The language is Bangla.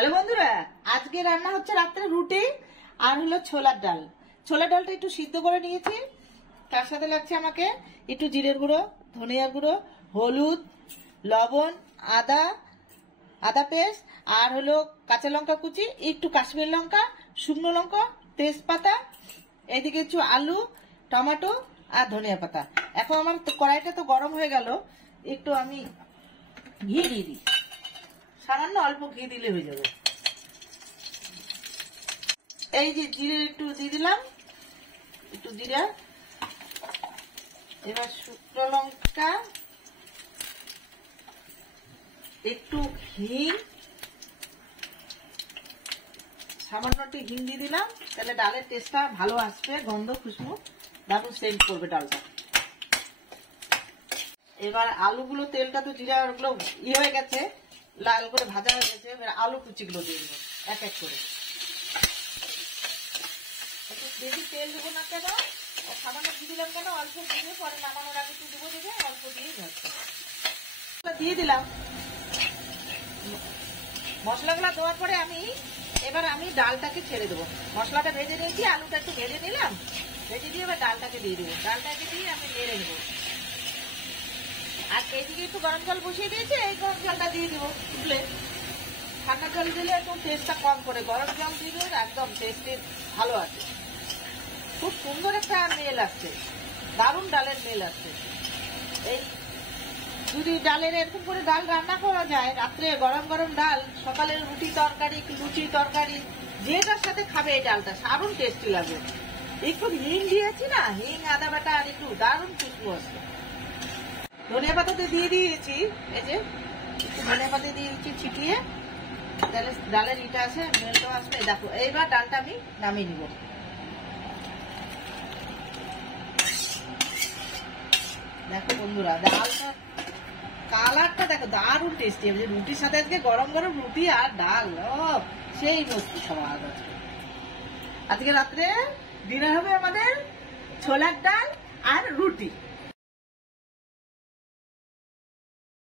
হ্যালো বন্ধুরা, আজকে রান্না হচ্ছে রাত্রে রুটি আর হলো ছোলার ডাল। ছোলার ডালটা একটু সিদ্ধ করে নিয়েছি, তার সাথে লাগছে আমাকে একটু জিরের গুঁড়ো, ধনিয়ার গুঁড়ো, হলুদ, লবণ, আদা পেস্ট আর হলো কাঁচা লঙ্কা কুচি, একটু কাশ্মীর লঙ্কা, শুকনো লঙ্কা, তেজপাতা, এদিকে একটু আলু, টমেটো আর ধনিয়া পাতা। এখন আমার কড়াইটা তো গরম হয়ে গেল, একটু আমি ঘি দিয়ে দিই, সামান্য অল্প ঘি দিলে হয়ে যাবে। এই যে জিরে একটু দিয়ে দিলাম, একটু জিরা, এবার শুকনো লঙ্কা, একটু হিং, সামান্য একটু হিং দিয়ে দিলাম, তাহলে ডালের টেস্টটা ভালো আসবে, গন্ধ খুশবু দারুণ সেন্ট করবে ডালটা। এবার আলুগুলো, তেলটা তো জিরা ওগুলো হয়ে গেছে, লাল করে ভাজা হয়ে গেছে, এবার আলু কুচিগুলো দিয়ে দেবো এক এক করে। বেশি তেল দেবো না কেন, সামান্য ঘি দিলাম কেন, অল্প দিয়ে পরে নামানোর আগে একটু দেবো, দেবে অল্প দিয়ে দিয়ে দিলাম। মশলাগুলো দেওয়ার পরে এবার আমি ডালটাকে ছেড়ে দেবো। মশলাটা ভেজে নিয়েছি, আলুটা একটু ভেজে নিলাম, ভেজে দিয়ে এবার ডালটাকে দিয়ে দেবো। ডালটাকে দিয়ে আমি নেড়ে নেবো। আর এদিকে একটু গরম জল বসিয়ে দিয়েছি, এই গরম জলটা দিয়ে দেবো ফুটলে। ঠান্ডা জল দিলে একটু টেস্টটা কম করে, গরম জল দিলে একদম টেস্টে ভালো আছে। খুব সুন্দর একটা মেল আসছে, দারুণ ডালের মেল আসছে। এই যদি ডালের এরকম করে ডাল রান্না করা যায় রাত্রে, গরম গরম ডাল, সকালের রুটি তরকারি, লুচি তরকারি যেটার সাথে খাবে এই ডালটা দারুণ টেস্টি লাগবে। একটু হিং দিয়েছি না, হিং, আদা বাটা আর একটু দারুণ খুশবু আসছে। ধনিয়া পাতাতে দিয়ে দিয়েছি, এই যে একটু ধনিয়া পাতা দিয়ে দিচ্ছি ছিটিয়ে, তাহলে ডালের ইটা আছে, মেলটা আসবে। দেখো এইবার ডালটা আমি নামিয়ে নিব। দেখো বন্ধুরা, ডালটা কালারটা দেখো দারুণ টেস্টি হবে। রুটির সাথে আজকে গরম গরম রুটি আর ডাল, সেই মস্তি খাওয়া। আজকে রাত্রে ডিনার হবে আমাদের ছোলার ডাল আর রুটি।